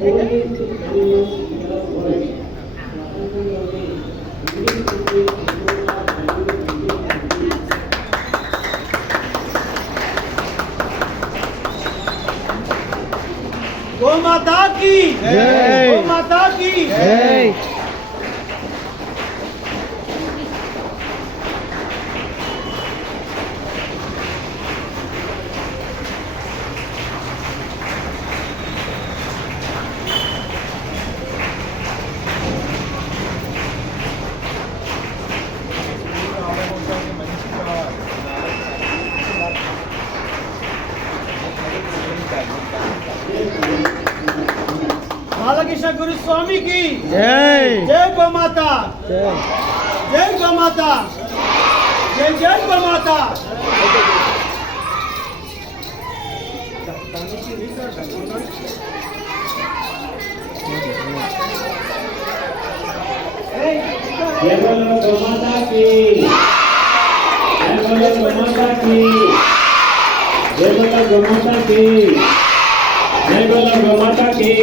गोमाता की जय, गोमाता की जय। बालकृष्ण गुरु स्वामी की जय, जय गोमाता, जय गोमाता, जय जय गोमाता। जय बोलो गोमाता की, जय बोलो गोमाता की, जय बोलो गोमाता की, जय बोलो गोमाता की।